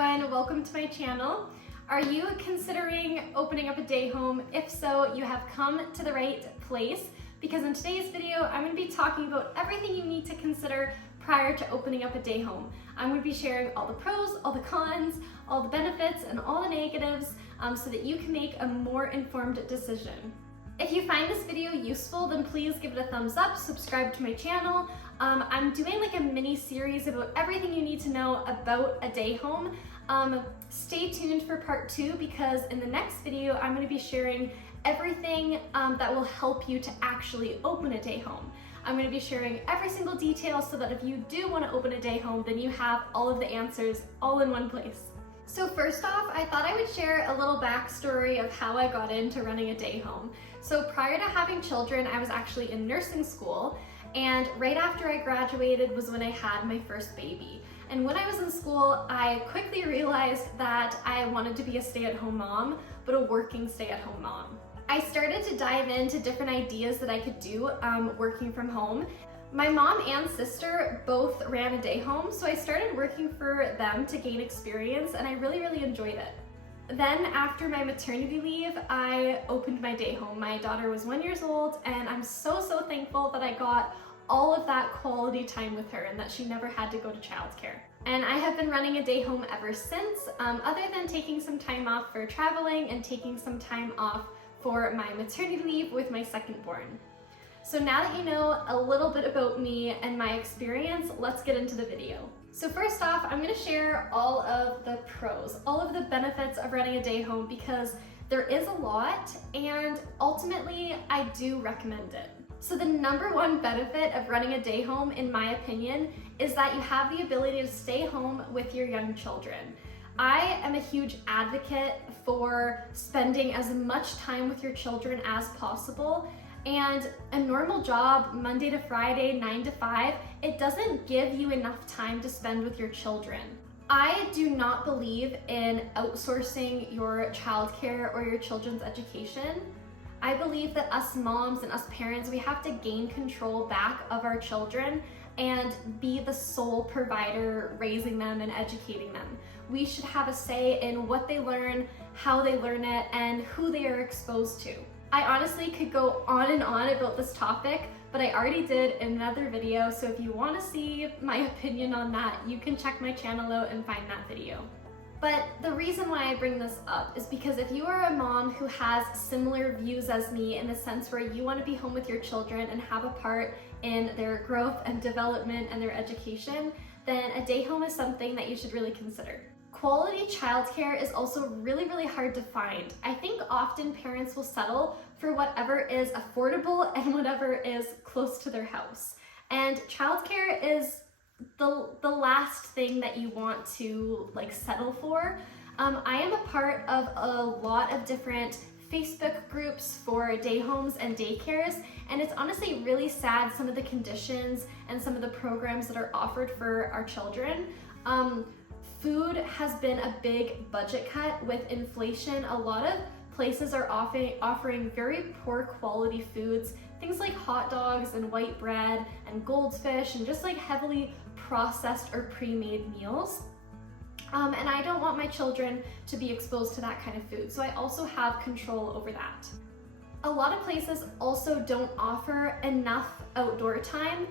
everyone, welcome to my channel. Are you considering opening up a day home? If so, you have come to the right place, because in today's video, I'm going to be talking about everything you need to consider prior to opening up a day home. I'm going to be sharing all the pros, all the cons, all the benefits, and all the negatives so that you can make a more informed decision. If you find this video useful, then please give it a thumbs up, subscribe to my channel. I'm doing like a mini series about everything you need to know about a day home. Stay tuned for part 2, because in the next video, I'm going to be sharing everything that will help you to actually open a day home. I'm going to be sharing every single detail so that if you do want to open a day home, then you have all of the answers all in one place. So first off, I thought I would share a little backstory of how I got into running a day home. So prior to having children, I was actually in nursing school, and right after I graduated was when I had my first baby. And when I was in school, I quickly realized that I wanted to be a stay-at-home mom, but a working stay-at-home mom. I started to dive into different ideas that I could do working from home. My mom and sister both ran a day home, so I started working for them to gain experience, and I really enjoyed it. Then after my maternity leave, I opened my day home. My daughter was 1 year old, and I'm so thankful that I got all of that quality time with her and that she never had to go to childcare. And I have been running a day home ever since, other than taking some time off for traveling and taking some time off for my maternity leave with my second born. So now that you know a little bit about me and my experience, let's get into the video. So first off, I'm going to share all of the pros, all of the benefits of running a day home, because there is a lot, and ultimately I do recommend it. So the number one benefit of running a day home, in my opinion, is that you have the ability to stay home with your young children. I am a huge advocate for spending as much time with your children as possible. And a normal job, Monday to Friday, 9 to 5, it doesn't give you enough time to spend with your children. I do not believe in outsourcing your childcare or your children's education. I believe that us moms and us parents, we have to gain control back of our children and be the sole provider raising them and educating them. We should have a say in what they learn, how they learn it, and who they are exposed to. I honestly could go on and on about this topic, but I already did in another video, so if you want to see my opinion on that, you can check my channel out and find that video. But the reason why I bring this up is because if you are a mom who has similar views as me, in the sense where you want to be home with your children and have a part in their growth and development and their education, then a day home is something that you should really consider. Quality childcare is also really hard to find. I think often parents will settle for whatever is affordable and whatever is close to their house. And childcare is the last thing that you want to settle for. I am a part of a lot of different Facebook groups for day homes and daycares, and it's honestly really sad, some of the conditions and some of the programs that are offered for our children. Food has been a big budget cut with inflation. A lot of places are offering very poor quality foods, things like hot dogs and white bread and goldfish and just heavily processed or pre-made meals. And I don't want my children to be exposed to that kind of food, so I also have control over that. A lot of places also don't offer enough outdoor time.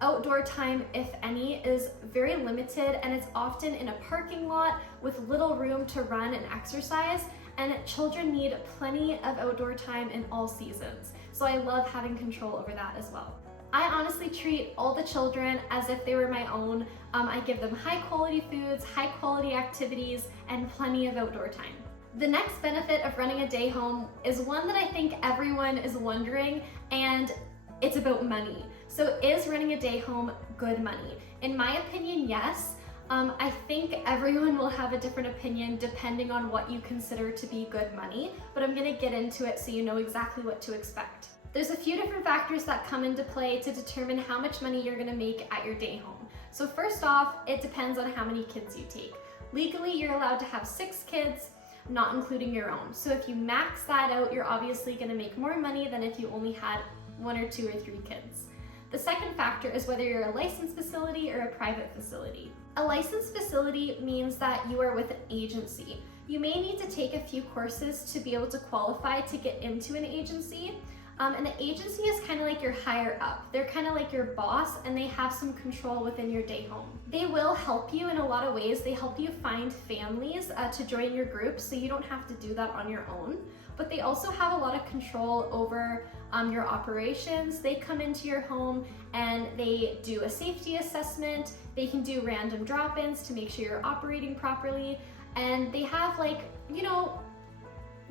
Outdoor time, if any, is very limited, and it's often in a parking lot with little room to run and exercise, and children need plenty of outdoor time in all seasons. So I love having control over that as well. I honestly treat all the children as if they were my own. I give them high quality foods, high quality activities, and plenty of outdoor time. The next benefit of running a day home is one that I think everyone is wondering, and it's about money. So is running a day home good money? In my opinion, yes. I think everyone will have a different opinion depending on what you consider to be good money, but I'm gonna get into it so you know exactly what to expect. There's a few different factors that come into play to determine how much money you're gonna make at your day home. So first off, it depends on how many kids you take. Legally, you're allowed to have 6 kids, not including your own. So if you max that out, you're obviously gonna make more money than if you only had 1 or 2 or 3 kids. The second factor is whether you're a licensed facility or a private facility. A licensed facility means that you are with an agency. You may need to take a few courses to be able to qualify to get into an agency. And the agency is kind of like your higher up. They're kind of like your boss, and they have some control within your day home. They will help you in a lot of ways. They help you find families to join your group, so you don't have to do that on your own. But they also have a lot of control over your operations. They come into your home and they do a safety assessment. They can do random drop-ins to make sure you're operating properly. And they have, like, you know,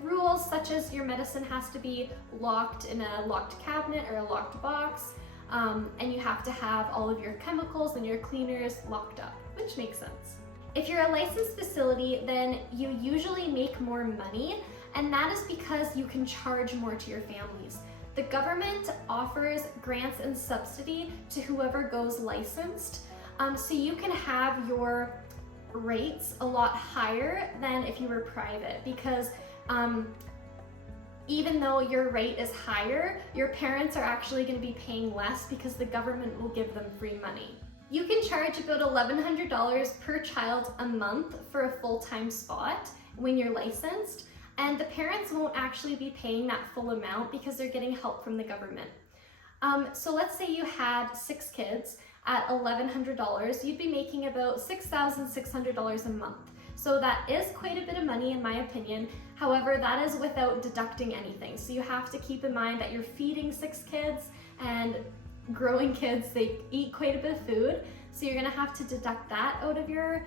rules such as your medicine has to be locked in a locked cabinet or a locked box, and you have to have all of your chemicals and your cleaners locked up, which makes sense. If you're a licensed facility, then you usually make more money, and that is because you can charge more to your families. The government offers grants and subsidy to whoever goes licensed, so you can have your rates a lot higher than if you were private, because even though your rate is higher, your parents are actually going to be paying less because the government will give them free money. You can charge about $1,100 per child a month for a full-time spot when you're licensed, and the parents won't actually be paying that full amount because they're getting help from the government. So let's say you had 6 kids at $1,100, you'd be making about $6,600 a month. So that is quite a bit of money in my opinion. However, that is without deducting anything. So you have to keep in mind that you're feeding 6 kids, and growing kids, they eat quite a bit of food. So you're gonna have to deduct that out of your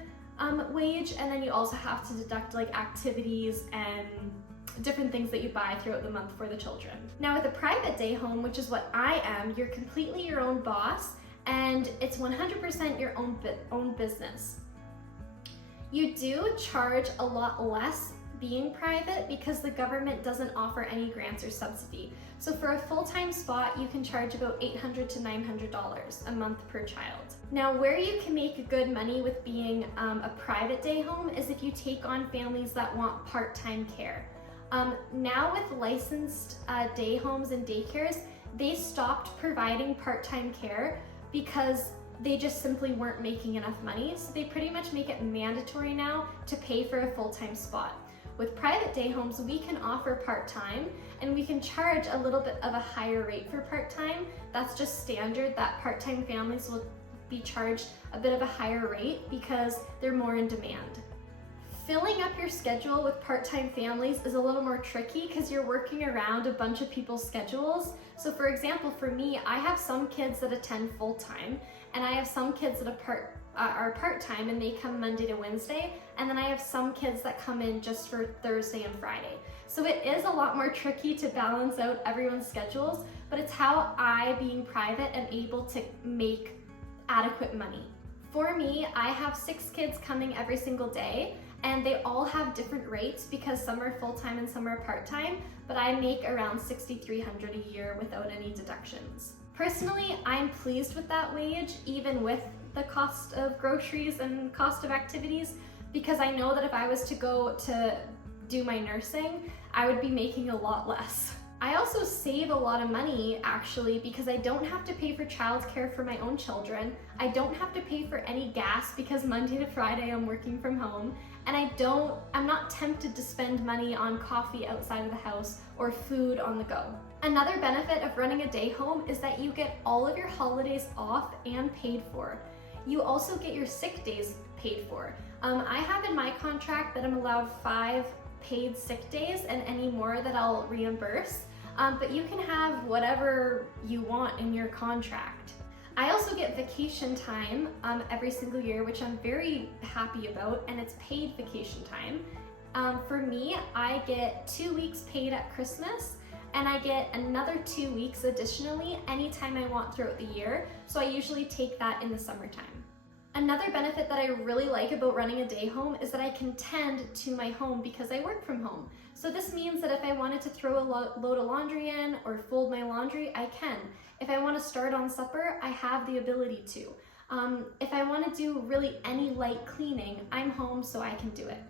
wage, and then you also have to deduct like activities and different things that you buy throughout the month for the children. Now with a private day home, which is what I am, you're completely your own boss, and it's 100% your own business. You do charge a lot less being private because the government doesn't offer any grants or subsidy. So for a full-time spot, you can charge about $800 to $900 a month per child. Now, where you can make good money with being a private day home is if you take on families that want part-time care. Now with licensed day homes and daycares, they stopped providing part-time care because they just simply weren't making enough money. So they pretty much make it mandatory now to pay for a full-time spot. With private day homes, we can offer part-time, and we can charge a little bit of a higher rate for part-time. That's just standard, that part-time families will be charged a bit of a higher rate because they're more in demand. Filling up your schedule with part-time families is a little more tricky because you're working around a bunch of people's schedules. So for example, for me, I have some kids that attend full-time, and I have some kids that are part-time and they come Monday to Wednesday, and then I have some kids that come in just for Thursday and Friday. So it is a lot more tricky to balance out everyone's schedules, but it's how I, being private, am able to make adequate money. For me, I have 6 kids coming every single day, and they all have different rates because some are full-time and some are part-time, but I make around $6,300 a year without any deductions. Personally, I'm pleased with that wage, even with the cost of groceries and cost of activities, because I know that if I was to go to do my nursing, I would be making a lot less. I also save a lot of money actually because I don't have to pay for childcare for my own children. I don't have to pay for any gas because Monday to Friday I'm working from home, and I'm not tempted to spend money on coffee outside of the house or food on the go. Another benefit of running a day home is that you get all of your holidays off and paid for. You also get your sick days paid for. I have in my contract that I'm allowed 5 paid sick days, and any more that I'll reimburse. But you can have whatever you want in your contract. I also get vacation time every single year, which I'm very happy about, and it's paid vacation time. For me, I get 2 weeks paid at Christmas, and I get another 2 weeks additionally anytime I want throughout the year, so I usually take that in the summertime. Another benefit that I really like about running a day home is that I can tend to my home because I work from home. So this means that if I wanted to throw a load of laundry in or fold my laundry, I can. If I want to start on supper, I have the ability to. If I want to do really any light cleaning, I'm home so I can do it.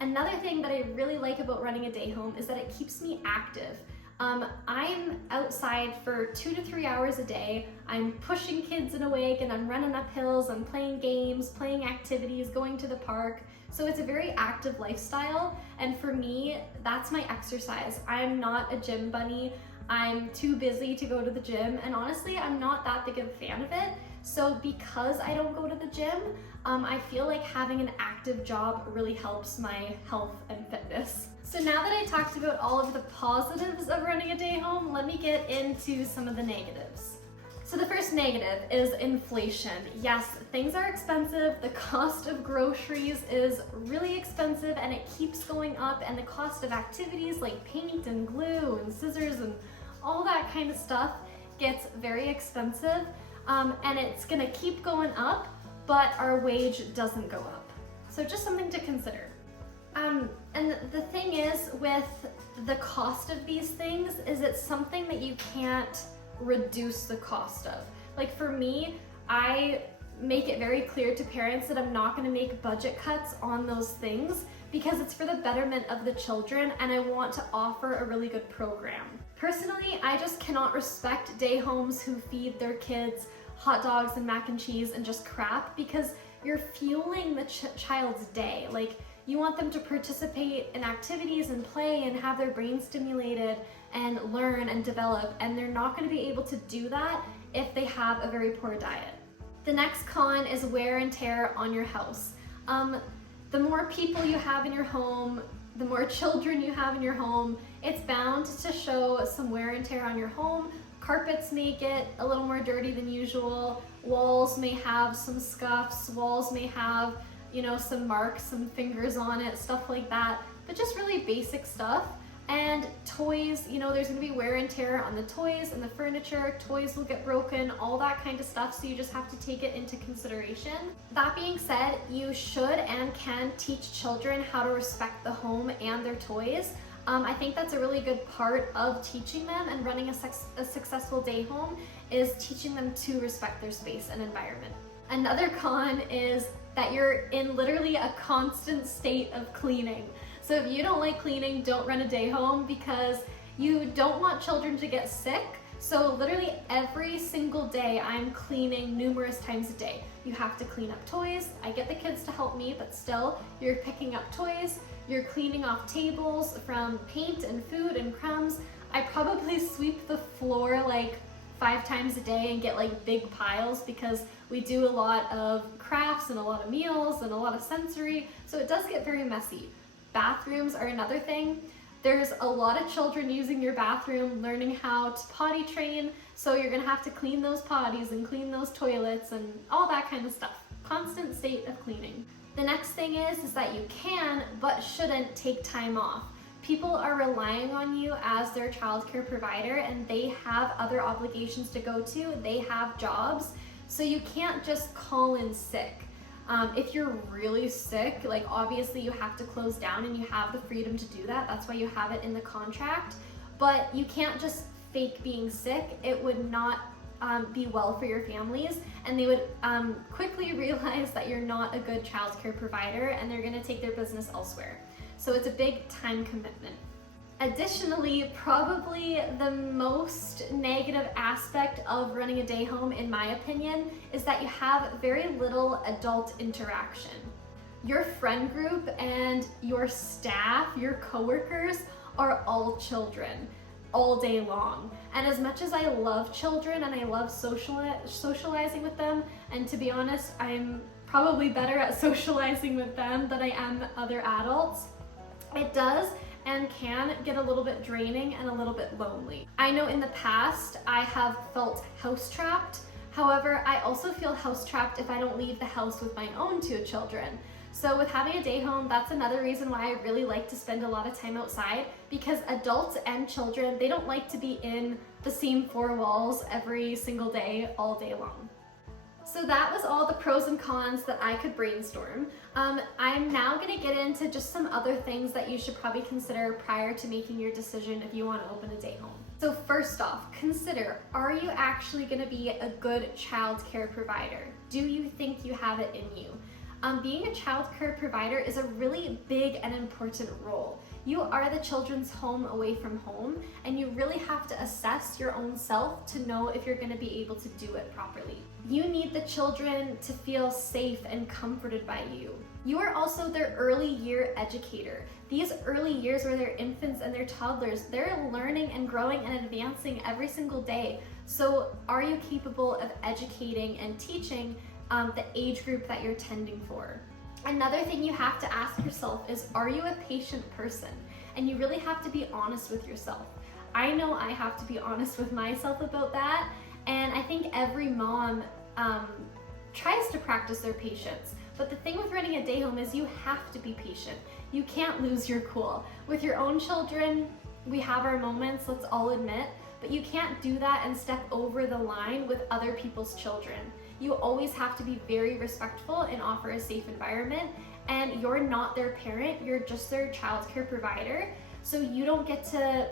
Another thing that I really like about running a day home is that it keeps me active. I'm outside for 2 to 3 hours a day. I'm pushing kids in a wake and I'm running up hills, I'm playing games, playing activities, going to the park. So it's a very active lifestyle, and for me, that's my exercise. I'm not a gym bunny. I'm too busy to go to the gym, and honestly, I'm not that big of a fan of it. So because I don't go to the gym, I feel like having an active job really helps my health and fitness. So now that I talked about all of the positives of running a day home, let me get into some of the negatives. So the first negative is inflation. Yes, things are expensive. The cost of groceries is really expensive and it keeps going up, and the cost of activities like paint and glue and scissors and all that kind of stuff gets very expensive, and it's gonna keep going up, but our wage doesn't go up. So just something to consider. And the thing is with the cost of these things is it's something that you can't reduce the cost of. Like for me, I make it very clear to parents that I'm not gonna make budget cuts on those things because it's for the betterment of the children and I want to offer a really good program. Personally, I just cannot respect day homes who feed their kids hot dogs and mac and cheese and just crap, because you're fueling the child's day. Like, you want them to participate in activities and play and have their brain stimulated and learn and develop, and they're not going to be able to do that if they have a very poor diet. The next con is wear and tear on your house. The more people you have in your home, the more children you have in your home, it's bound to show some wear and tear on your home. Carpets may get a little more dirty than usual. Walls may have some scuffs. Walls may have, you know, some marks, some fingers on it, stuff like that. But just really basic stuff. And toys, you know, there's gonna be wear and tear on the toys and the furniture. Toys will get broken, all that kind of stuff, so you just have to take it into consideration. That being said, you should and can teach children how to respect the home and their toys. I think that's a really good part of teaching them, and running a successful day home is teaching them to respect their space and environment. Another con is that you're in literally a constant state of cleaning. So if you don't like cleaning, don't run a day home, because you don't want children to get sick. So literally every single day I'm cleaning numerous times a day. You have to clean up toys. I get the kids to help me, but still, you're picking up toys, you're cleaning off tables from paint and food and crumbs. I probably sweep the floor like 5 times a day and get like big piles, because we do a lot of crafts and a lot of meals and a lot of sensory, so it does get very messy. Bathrooms are another thing. There's a lot of children using your bathroom, learning how to potty train, so you're gonna have to clean those potties and clean those toilets and all that kind of stuff. Constant state of cleaning. The next thing is that you can, but shouldn't, take time off. People are relying on you as their childcare provider, and they have other obligations to go to. They have jobs, so you can't just call in sick. If you're really sick, like obviously you have to close down and you have the freedom to do that. That's why you have it in the contract. But you can't just fake being sick. It would not be well for your families, and they would quickly realize that you're not a good childcare provider, and they're gonna take their business elsewhere. So it's a big time commitment. Additionally, probably the most negative aspect of running a day home, in my opinion, is that you have very little adult interaction. Your friend group and your staff, your coworkers, are all children all day long. And as much as I love children and I love socializing with them, and to be honest, I'm probably better at socializing with them than I am other adults, it does and can get a little bit draining and a little bit lonely. I know in the past I have felt house trapped. However, I also feel house trapped if I don't leave the house with my own 2 children. So with having a day home, that's another reason why I really like to spend a lot of time outside, because adults and children, they don't like to be in the same 4 walls every single day, all day long. So that was all the pros and cons that I could brainstorm. I'm now gonna get into just some other things that you should probably consider prior to making your decision if you wanna open a day home. So first off, consider, are you actually gonna be a good childcare provider? Do you think you have it in you? Being a childcare provider is a really big and important role. You are the children's home away from home, and you really have to assess your own self to know if you're going to be able to do it properly. You need the children to feel safe and comforted by you. You are also their early year educator. These early years where they're infants and they're toddlers, they're learning and growing and advancing every single day. So are you capable of educating and teaching the age group that you're tending for? Another thing you have to ask yourself is, are you a patient person? And you really have to be honest with yourself. I know I have to be honest with myself about that, and I think every mom tries to practice their patience. But the thing with running a day home is you have to be patient. You can't lose your cool. With your own children, we have our moments, let's all admit, but you can't do that and step over the line with other people's children. You always have to be very respectful and offer a safe environment, and you're not their parent, you're just their childcare provider, so you don't get to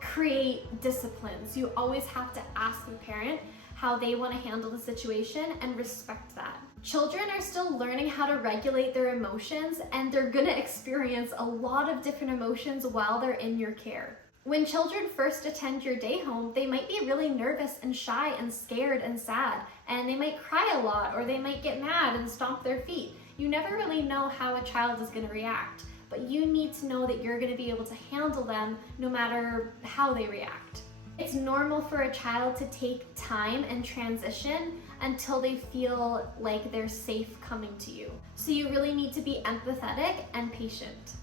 create disciplines. You always have to ask the parent how they want to handle the situation and respect that. Children are still learning how to regulate their emotions, and they're gonna experience a lot of different emotions while they're in your care. When children first attend your day home, they might be really nervous and shy and scared and sad, and they might cry a lot, or they might get mad and stomp their feet. You never really know how a child is going to react, but you need to know that you're going to be able to handle them no matter how they react. It's normal for a child to take time and transition until they feel like they're safe coming to you. So you really need to be empathetic and patient.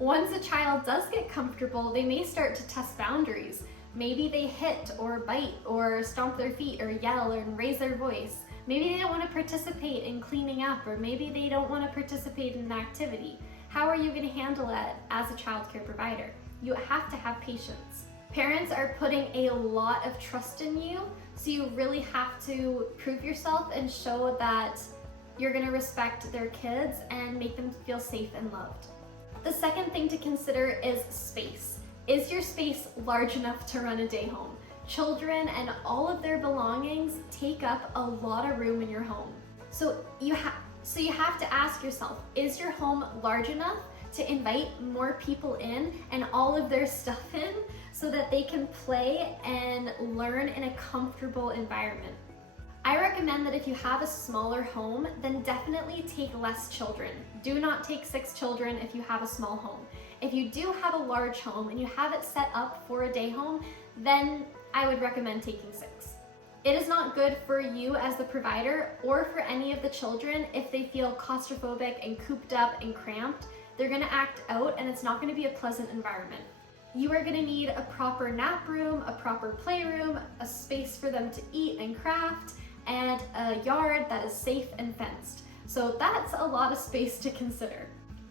Once a child does get comfortable, they may start to test boundaries. Maybe they hit or bite or stomp their feet or yell or raise their voice. Maybe they don't want to participate in cleaning up, or maybe they don't want to participate in an activity. How are you going to handle it as a childcare provider? You have to have patience. Parents are putting a lot of trust in you, so you really have to prove yourself and show that you're going to respect their kids and make them feel safe and loved. The second thing to consider is space. Is your space large enough to run a day home? Children and all of their belongings take up a lot of room in your home. So you have to ask yourself, is your home large enough to invite more people in and all of their stuff in so that they can play and learn in a comfortable environment? I recommend that if you have a smaller home, then definitely take less children. Do not take 6 children if you have a small home. If you do have a large home and you have it set up for a day home, then I would recommend taking 6. It is not good for you as the provider or for any of the children if they feel claustrophobic and cooped up and cramped. They're gonna act out, and it's not gonna be a pleasant environment. You are gonna need a proper nap room, a proper playroom, a space for them to eat and craft, and a yard that is safe and fenced. So that's a lot of space to consider.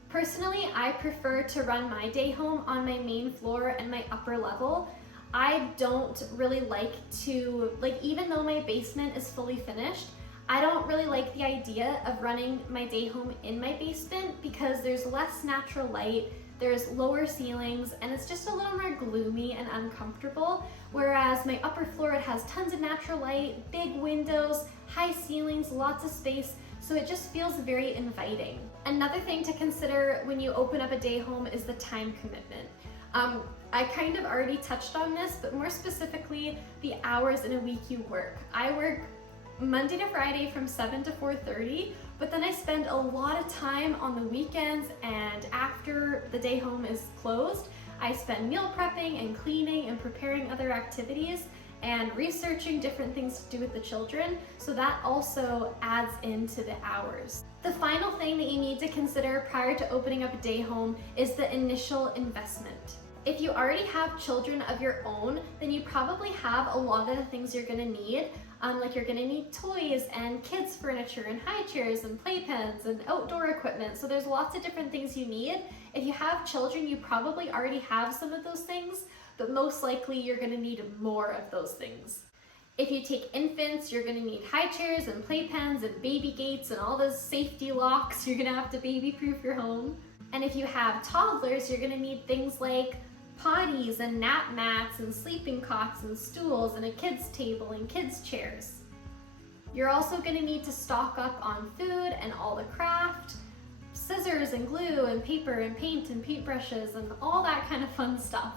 Personally, I prefer to run my day home on my main floor and my upper level. I don't really like to, even though my basement is fully finished, I don't really like the idea of running my day home in my basement because there's less natural light, there's lower ceilings, and it's just a little more gloomy and uncomfortable. Whereas my upper floor, it has tons of natural light, big windows, high ceilings, lots of space, so it just feels very inviting. Another thing to consider when you open up a day home is the time commitment. I kind of already touched on this, but more specifically, the hours in a week you work. I work Monday to Friday from 7 to 4:30, but then I spend a lot of time on the weekends, and after the day home is closed, I spend meal prepping and cleaning and preparing other activities and researching different things to do with the children, so that also adds into the hours. The final thing that you need to consider prior to opening up a day home is the initial investment. If you already have children of your own, then you probably have a lot of the things you're gonna need. Like you're gonna need toys and kids furniture and high chairs and playpens and outdoor equipment. So there's lots of different things you need. If you have children, you probably already have some of those things, but most likely you're gonna need more of those things. If you take infants, you're gonna need high chairs and playpens and baby gates and all those safety locks. You're gonna have to baby-proof your home. And if you have toddlers, you're gonna need things like potties and nap mats and sleeping cots and stools and a kids table and kids chairs. You're also gonna need to stock up on food and all the craft, scissors and glue and paper and paint and paintbrushes and all that kind of fun stuff.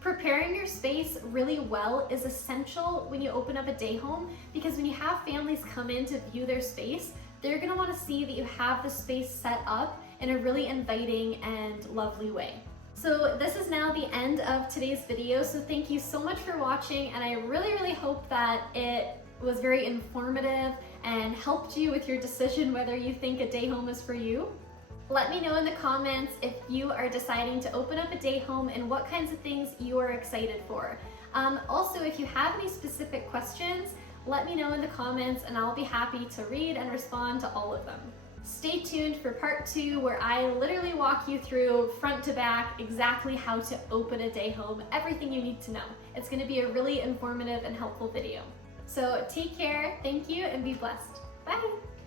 Preparing your space really well is essential when you open up a day home, because when you have families come in to view their space, they're gonna wanna see that you have the space set up in a really inviting and lovely way. So this is now the end of today's video, so thank you so much for watching, and I really hope that it was very informative and helped you with your decision whether you think a day home is for you. Let me know in the comments if you are deciding to open up a day home and what kinds of things you are excited for. Also, if you have any specific questions, let me know in the comments and I'll be happy to read and respond to all of them. Stay tuned for part 2, where I literally walk you through front to back exactly how to open a day home, everything you need to know. It's going to be a really informative and helpful video. So take care, thank you, and be blessed. Bye!